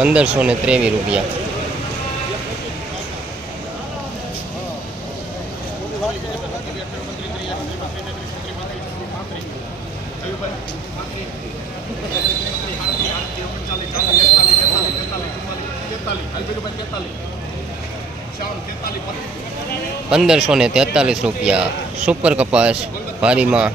પંદરસો ને ત્રેવીસ રૂપિયા. પંદરસો ને તેતાલીસ રૂપિયા. સુપર કપાસ ભારીમાં.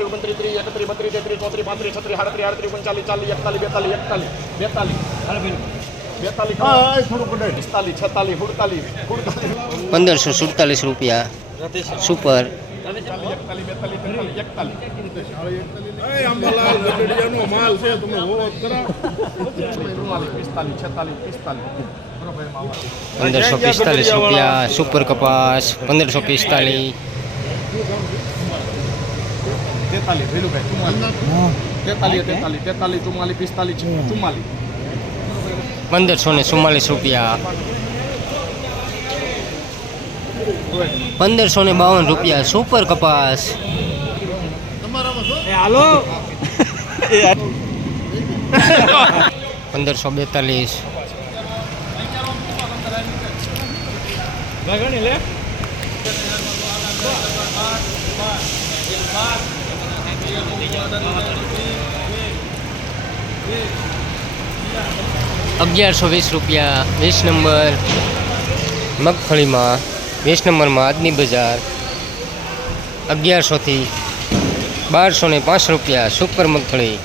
ઓગણત્રીસ ત્રીસ એકત્રીસ બત્રીસ તેત્રીસ ચોત્રીસ પાંત્રીસ છત્રીસ આડત્રીસ આડત્રીસ ઓગણચાલીસ ચાલીસ એકતાલીસ બેતાલીસ એકતાલીસ બેતાલીસ સુડતાલીસ સુડતાલીસ પંદરસો સુડતાલીસ રૂપિયા સુપર પંદરસો પિસ્તાલીસ રૂપિયા સુપર કપાસ, પંદરસો પિસ્તાલીસ. તેતાલીસ વેલુભાઈ ચુમ્માલીસ. તેતાલીસ તેતાલીસ તેતાલીસ ચુમ્માલીસ પિસ્તાલીસ ચુમ્માલીસ. પંદરસો ને ચુમ્માલીસ રૂપિયા. પંદરસો ને બાવન રૂપિયા. સુપર કપાસ. પંદરસો બેતાલીસ. અગિયારસો વીસ રૂપિયા વીસ નંબર મગફળીમાં, વીસ નંબરમાં આજની બજાર. અગિયારસોથી બારસો ને પાંચ રૂપિયા સુપર મગફળી.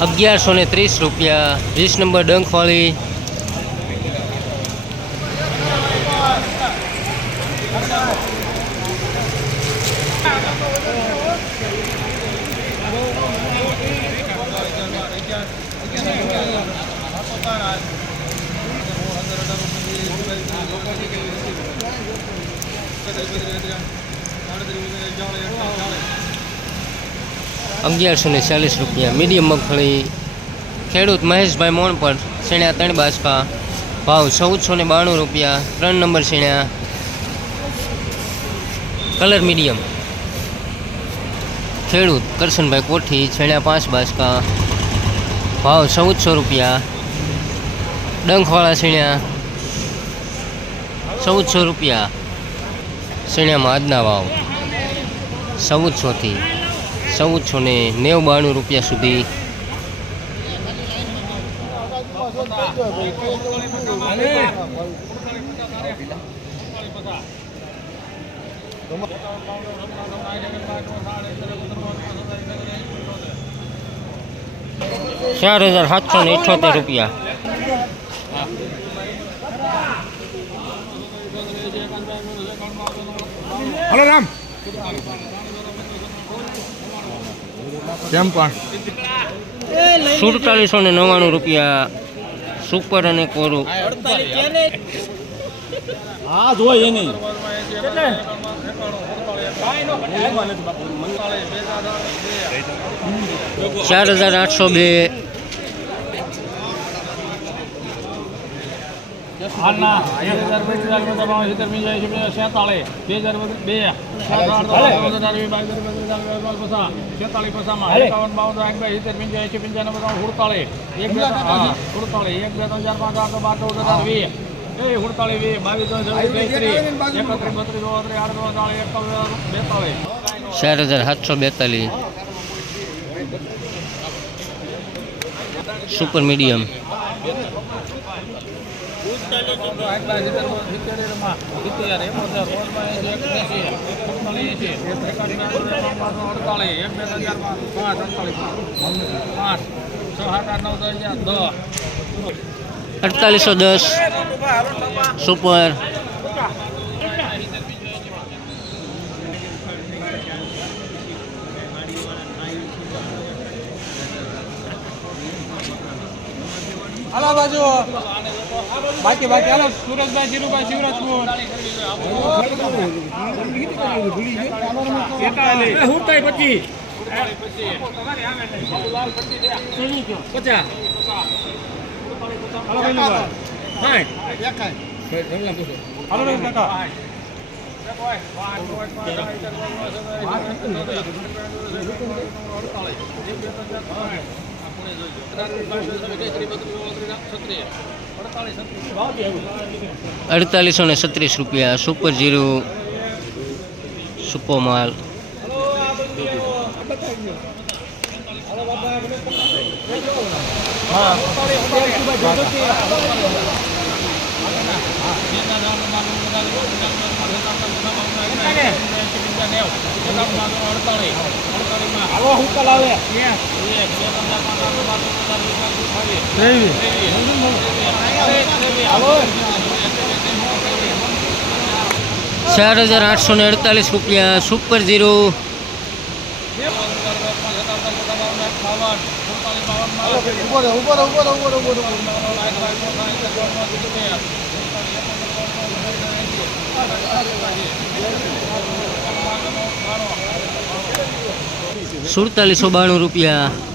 અગિયારસો ને ત્રીસ રૂપિયા વીસ નંબર ડંખવાળી અગિયારસો ને ચાલીસ રૂપિયા. મીડિયમ મગફળી. ખેડૂત મહેશભાઈ મોણ પર શેણ્યા ત્રણ બાસકા ભાવ ચૌદસો ને બાણું રૂપિયા. ત્રણ નંબર શેણ્યા. Colour medium. ખેડૂત કરશનભાઈ કોઠી છેણ્યા પાંચ બાસકા ભાવ ચૌદસો રૂપિયા. ડંખવાળા શેણ્યા. ચૌદસો રૂપિયા. શેણ્યામાં આજના ભાવ ચૌદસોથી ચૌદસો ને નેવું બાણું રૂપિયા સુધી. ચાર હજાર સાતસો ને ઇઠોતેર રૂપિયા. હલો રામ. કેમ પણ? સુડતાલીસો ને નવ્વાણું રૂપિયા સુપર અને કોરું. હા જોઈ એની. ચાર હજાર આઠસો બે હાલના એક હજાર પચીસ બાવન સિત્તેર પંચાસી પંચાસી છેતાળીસ. બે હજાર બે. છેતાળીસ પચાસમાં. એકાવન બાવન એક બે સિત્તેર પંચાસી પંચાનવે પચાસ એક બે હા એક બે ત્રણ ચાર પાંચ આઠ બાર ચૌદ હજાર વીસ. ચાર હજાર સાતસો બેતાલીસ. Super medium. અડતાલીસો દસ. સુપર બાજુ. બાકી બાકી હાલો સુરજભાઈ જીરુભાઈ શિવરાજપુર હું કઈ પછી પચાસ. હાલો અડતાલીસો ને છત્રીસ રૂપિયા સુપર જીરું સુપો માલ. હાલો હું કલાવે ચાર હજાર આઠસો ને અડતાલીસ રૂપિયા સુપર જીરું સુડતાલીસો બાણું રૂપિયા.